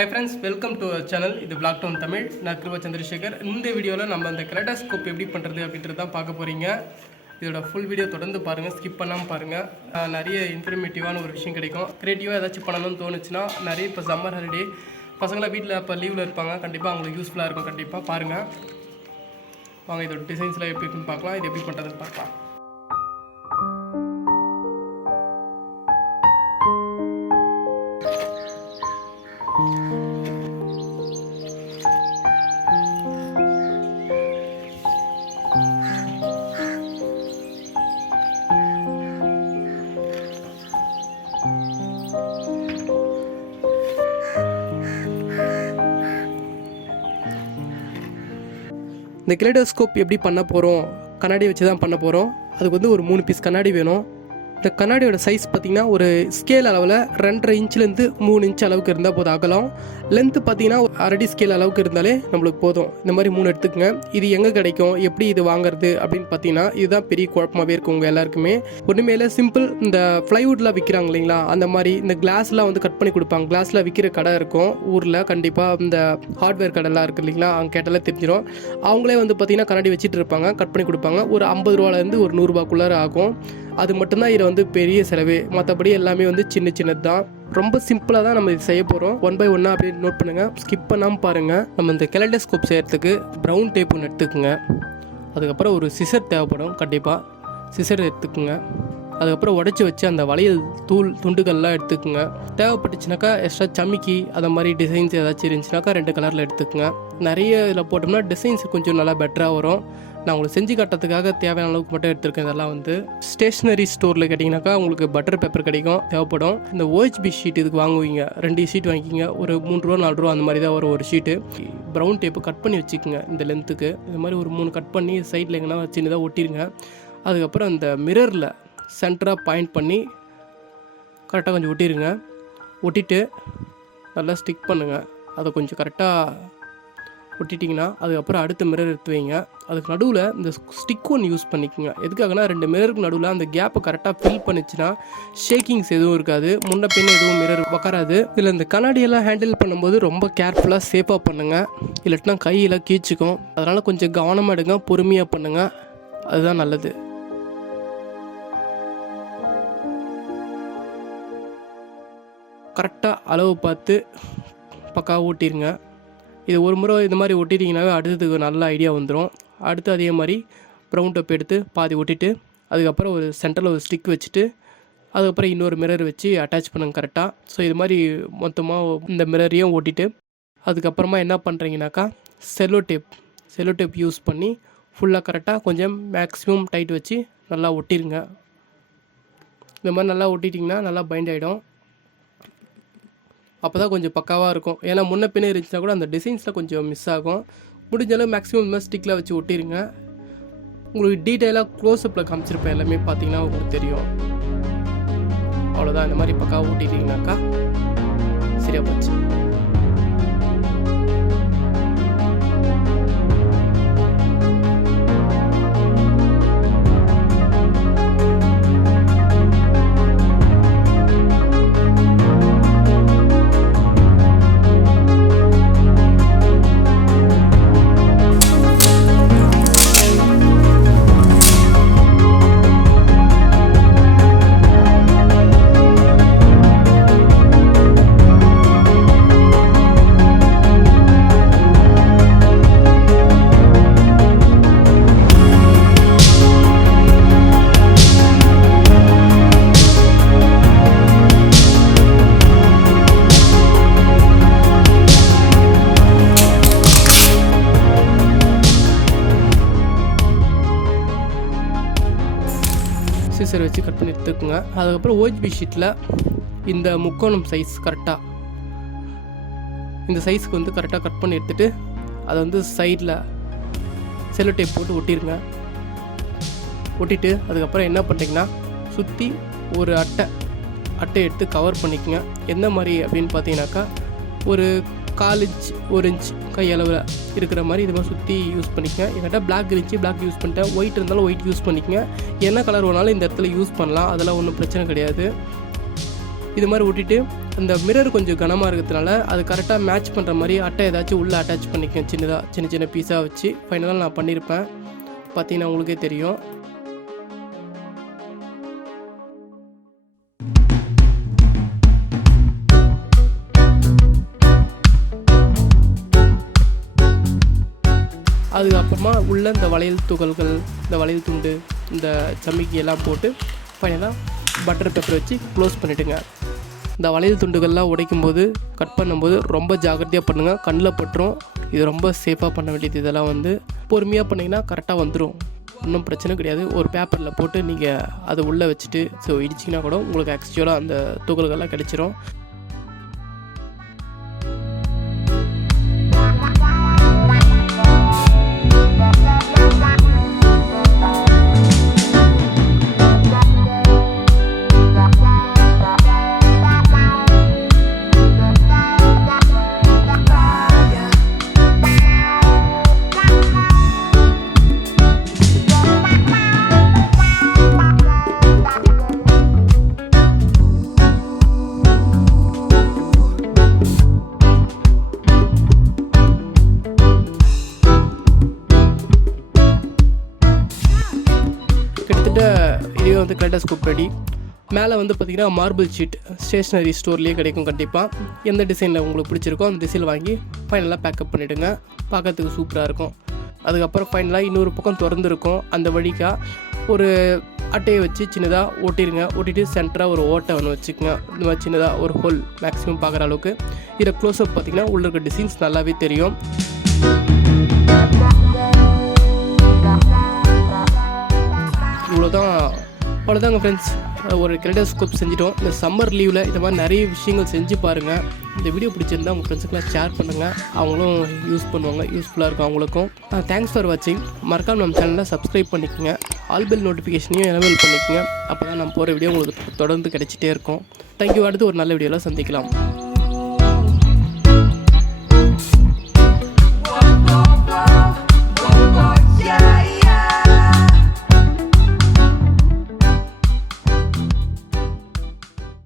Hi friends, welcome to our channel. இது Vlogtowntamil. நான் 𝐻𝐫𝐶. இந்த வீடியோவில் நம்ம அந்த keleidoscope எப்படி பண்ணுறது அப்படின்றது தான் பார்க்க போகிறீங்க. இதோட ஃபுல் வீடியோ தொடர்ந்து பாருங்கள், ஸ்கிப் பண்ணாமல் பாருங்கள். நிறைய இன்ஃபர்மேட்டிவான ஒரு விஷயம் கிடைக்கும். க்ரியேட்டிவாக ஏதாச்சும் பண்ணணும்னு தோணுச்சுன்னா நிறைய இப்போ சம்மர் ஹாலிடே பசங்களாம் வீட்டில் இப்போ லீவில் இருப்பாங்க. கண்டிப்பாக அவங்களுக்கு யூஸ்ஃபுல்லாக இருக்கும். கண்டிப்பாக பாருங்கள். வாங்க இதோட டிசைன்ஸ்லாம் எப்படி இருக்குன்னு பார்க்கலாம். இது எப்படி பண்ணுறதுன்னு பார்க்கலாம். இந்த keleidoscope எப்படி பண்ண போகிறோம், கண்ணாடி வச்சு தான் பண்ண போகிறோம். அதுக்கு வந்து ஒரு 3 பீஸ் கண்ணாடி வேணும். இந்த கண்ணாடியோட சைஸ் பார்த்திங்கன்னா ஒரு ஸ்கேல் அளவில் 2.5 இன்ச்லேருந்து 3 இன்ச் அளவுக்கு இருந்தால் போதும். அகலம் லென்த்து பார்த்திங்கன்னா 1/2 அடி ஸ்கேல் அளவுக்கு இருந்தாலே நம்மளுக்கு போதும். இந்த மாதிரி 3 எடுத்துக்கங்க. இது எங்கே கிடைக்கும், எப்படி இது வாங்குறது அப்படின்னு பார்த்தீங்கன்னா இதுதான் பெரிய குழப்பமாகவே இருக்கும் உங்கள் எல்லாருக்குமே. ஒன்றுமே இல்லை, சிம்பிள். இந்த ப்ளைவுட்லாம் விற்கிறாங்க இல்லைங்களா, அந்த மாதிரி இந்த கிளாஸ்லாம் வந்து கட் பண்ணி கொடுப்பாங்க. கிளாஸில் விற்கிற கடை இருக்கும் ஊரில். கண்டிப்பாக இந்த ஹார்ட்வேர் கடைலாம் இருக்குது இல்லைங்களா, அங்கே கேட்டாலே தெரிஞ்சிடும். அவங்களே வந்து பார்த்திங்கன்னா கண்ணாடி வச்சுட்டு இருப்பாங்க, கட் பண்ணி கொடுப்பாங்க. ஒரு 50 ரூபாலேருந்து ஒரு 100 ரூபாக்குள்ளார ஆகும். அது மட்டும்தான் இதில் வந்து பெரிய செலவு. மற்றபடி எல்லாமே வந்து சின்னது தான். ரொம்ப சிம்பிளாக தான் நம்ம இது செய்ய போகிறோம். 1 by 1 அப்படி நோட் பண்ணுங்கள், ஸ்கிப் பண்ணாமல் பாருங்கள். நம்ம இந்த keleidoscope செய்கிறதுக்கு ப்ரௌன் டேப் ஒன்று எடுத்துக்கோங்க. அதுக்கப்புறம் ஒரு சிசர் தேவைப்படும். கண்டிப்பாக சிசர் எடுத்துக்கோங்க. அதுக்கப்புறம் உடச்சி வச்சு அந்த வளையல் துண்டுகள்லாம் எடுத்துக்கோங்க. தேவைப்பட்டுச்சுனாக்கா எக்ஸ்ட்ரா சமிக்கி அந்த மாதிரி டிசைன்ஸ் ஏதாச்சும் இருந்துச்சுனாக்கா 2 கலரில் எடுத்துக்கோங்க. நிறைய இதில் போட்டோம்னா டிசைன்ஸ் கொஞ்சம் நல்லா பெட்டராக வரும். நான் உங்களுக்கு செஞ்சு காட்டுறதுக்காக தேவையான அளவுக்கு மட்டும் எடுத்துருக்கேன். இதெல்லாம் வந்து ஸ்டேஷ்னரி ஸ்டோரில் கேட்டிங்கனாக்கா உங்களுக்கு பட்டர் பேப்பர் கிடைக்கும், தேவைப்படும். இந்த OHB ஷீட் இதுக்கு வாங்குவீங்க. 2 ஷீட் வாங்கிக்கிங்க. ஒரு 3 ரூபா 4 ரூபா அந்த மாதிரி தான் வரும் ஒரு ஷீட்டு. ப்ரௌன் டேப்பு கட் பண்ணி வச்சுக்கோங்க இந்த லென்த்துக்கு. இந்த மாதிரி ஒரு 3 கட் பண்ணி சைடில் எங்கன்னா சின்னதாக ஒட்டிடுங்க. அதுக்கப்புறம் அந்த மிரரில் சென்டராக பாயிண்ட் பண்ணி கரெக்டாக கொஞ்சம் ஒட்டிடுங்க. ஒட்டிட்டு நல்லா ஸ்டிக் பண்ணுங்கள். அதை கொஞ்சம் கரெக்டாக ஒட்டிட்டிங்கன்னா அதுக்கப்புறம் அடுத்த மிரர் எடுத்து வைங்க. அதுக்கு நடுவில் இந்த ஸ்டிக் ஒன்று யூஸ் பண்ணிக்கோங்க. எதுக்காகனா 2 மிரருக்கு நடுவில் அந்த கேப்பை கரெக்டாக ஃபில் பண்ணிச்சுன்னா ஷேக்கிங்ஸ் எதுவும் இருக்காது, முன்ன பின்ன எதுவும் மிரர் உக்காராது. இதில் இந்த கண்ணாடியெல்லாம் ஹேண்டில் பண்ணும்போது ரொம்ப கேர்ஃபுல்லாக சேஃபாக பண்ணுங்கள், இல்லாட்டினா கையில் கீச்சிக்கும். அதனால் கொஞ்சம் கவனமாக எடுங்க, பொறுமையாக பண்ணுங்கள், அதுதான் நல்லது. கரெக்டாக அளவு பார்த்து பக்காவாக ஊட்டிடுங்க. இது ஒரு முறை இந்த மாதிரி ஒட்டிட்டிங்கனாவே அடுத்ததுக்கு நல்ல ஐடியா வந்துடும். அடுத்து அதே மாதிரி ப்ரௌன் டேப் எடுத்து பாதி ஒட்டிட்டு அதுக்கப்புறம் ஒரு சென்டரில் ஒரு ஸ்டிக் வச்சுட்டு அதுக்கப்புறம் இன்னொரு மிரர் வச்சு அட்டாச் பண்ணுங்க கரெக்டாக. ஸோ இது மாதிரி மொத்தமாக இந்த மிரரையும் ஓட்டிட்டு அதுக்கப்புறமா என்ன பண்ணுறீங்கனாக்கா செல்லோ டேப் யூஸ் பண்ணி ஃபுல்லாக கரெக்டாக கொஞ்சம் மேக்ஸிமம் டைட் வச்சு நல்லா ஒட்டிடுங்க. இந்த மாதிரி நல்லா ஒட்டிட்டிங்கன்னா நல்லா பைண்ட் ஆகிடும். அப்போ தான் கொஞ்சம் பக்காவாக இருக்கும். ஏன்னா முன்ன பின்னே இருந்துச்சுன்னா கூட அந்த டிசைன்ஸில் கொஞ்சம் மிஸ் ஆகும். முடிஞ்சாலும் மேக்ஸிமம் இந்த மாதிரி ஸ்டிக்கில் வச்சு ஒட்டிடுங்க. உங்களுக்கு டீட்டெயிலாக க்ளோஸ்அப்பில் காமிச்சிருப்பேன், எல்லாமே பார்த்தீங்கன்னா உங்களுக்கு தெரியும். அவ்வளோதான். இந்த மாதிரி பக்காவாக ஊட்டிட்டிங்கனாக்கா சரியாக போச்சு. சிசர் வச்சு கட் பண்ணி எடுத்துக்கோங்க. அதுக்கப்புறம் OHB ஷீட்டில் இந்த முக்கோணம் சைஸ் கரெக்டாக இந்த சைஸுக்கு வந்து கரெக்டாக கட் பண்ணி எடுத்துகிட்டு அதை வந்து சைடில் செல்லோ டேப் போட்டு ஒட்டிடுங்க. ஒட்டிட்டு அதுக்கப்புறம் என்ன பண்ணுறீங்கன்னா சுற்றி ஒரு அட்டை எடுத்து கவர் பண்ணிக்கோங்க. எந்த மாதிரி அப்படின்னு பார்த்தீங்கன்னாக்கா ஒரு 1/4 இன்ச் 1 இன்ச் கையளவில் இருக்கிற மாதிரி இது மாதிரி சுற்றி யூஸ் பண்ணிக்கங்க. என்கிட்ட பிளாக் இருந்துச்சு, பிளாக் யூஸ் பண்ணிட்டேன். ஒயிட் இருந்தாலும் ஒயிட் யூஸ் பண்ணிக்கங்க. என்ன கலர் வேணாலும் இந்த இடத்துல யூஸ் பண்ணலாம், அதெல்லாம் ஒன்றும் பிரச்சனை கிடையாது. இது மாதிரி ஒட்டிட்டு இந்த மிரர் கொஞ்சம் கனமாக இருக்கிறதுனால அது கரெக்டாக மேட்ச் பண்ணுற மாதிரி அட்டை ஏதாச்சும் உள்ளே அட்டாச் பண்ணிக்கேன் சின்ன சின்ன பீஸாக வச்சு ஃபைனலாக நான் பண்ணியிருப்பேன். பார்த்தீங்கன்னா உங்களுக்கே தெரியும். அதுக்கப்புறமா உள்ள இந்த வளையல் துகள்கள், இந்த வளையல் துண்டு, இந்த சமிக்கி எல்லாம் போட்டு ஃபைனலாக பட்டர் பேப்பர் வச்சு க்ளோஸ் பண்ணிவிடுங்க. இந்த வளையல் துண்டுகள்லாம் உடைக்கும்போது கட் பண்ணும்போது ரொம்ப ஜாக்கிரதையாக பண்ணுங்கள், கண்ணில் பட்டுரும். இது ரொம்ப சேஃபாக பண்ண வேண்டியது. இதெல்லாம் வந்து பொறுமையாக பண்ணிங்கன்னா கரெக்டாக வந்துடும், ஒன்றும் பிரச்சனை கிடையாது. ஒரு பேப்பரில் போட்டு நீங்கள் அதை உள்ளே வச்சுட்டு இடிச்சிங்கன்னா கூட உங்களுக்கு ஆக்சுவலாக அந்த துகள்கள்லாம் கிடச்சிரும். இதுவே வந்து கெலைடோஸ்கோப் ரெடி. மேலே வந்து பார்த்திங்கன்னா மார்பிள் ஷீட் ஸ்டேஷ்னரி ஸ்டோர்லேயே கிடைக்கும். கண்டிப்பாக எந்த டிசைனில் உங்களுக்கு பிடிச்சிருக்கோ அந்த டிசைன் வாங்கி ஃபைனலாக பேக்கப் பண்ணிவிடுங்க. பார்க்கறதுக்கு சூப்பராக இருக்கும். அதுக்கப்புறம் ஃபைனலாக இன்னொரு பக்கம் திறந்துருக்கும். அந்த வழிக்காக ஒரு அட்டையை வச்சு சின்னதாக ஒட்டிடுங்க. ஒட்டிட்டு சென்டராக ஒரு ஓட்டை ஒன்று வச்சுக்கோங்க. இந்த மாதிரி சின்னதாக ஒரு ஹோல் மேக்ஸிமம் பார்க்குற அளவுக்கு. இதை க்ளோஸ்அப் பார்த்திங்கன்னா உள்ளே இருக்க டிசைன்ஸ் நல்லாவே தெரியும். அவ்வளோதாங்க ஃப்ரெண்ட்ஸ், ஒரு கெலைடோஸ்கோப் செஞ்சிட்டோம். இந்த சம்மர் லீவில் இந்த மாதிரி நிறைய விஷயங்கள் செஞ்சு பாருங்கள். இந்த வீடியோ பிடிச்சிருந்தால் உங்கள் ஃப்ரெண்ட்ஸுக்கெலாம் ஷேர் பண்ணுங்கள், அவங்களும் யூஸ் பண்ணுவாங்க, யூஸ்ஃபுல்லாக இருக்கும் அவங்களுக்கும். தேங்க்ஸ் ஃபார் வாட்சிங். மறக்காம நம்ம சேனலை சப்ஸ்கிரைப் பண்ணிக்கோங்க, ஆல் பெல் நோட்டிஃபிகேஷனையும் எனேபிள் பண்ணிக்கோங்க. அப்போ தான் நம்ம போகிற வீடியோ உங்களுக்கு தொடர்ந்து கிடைச்சிட்டே இருக்கும். தேங்க்யூ. அடுத்து ஒரு நல்ல வீடியோவில் சந்திக்கலாம்.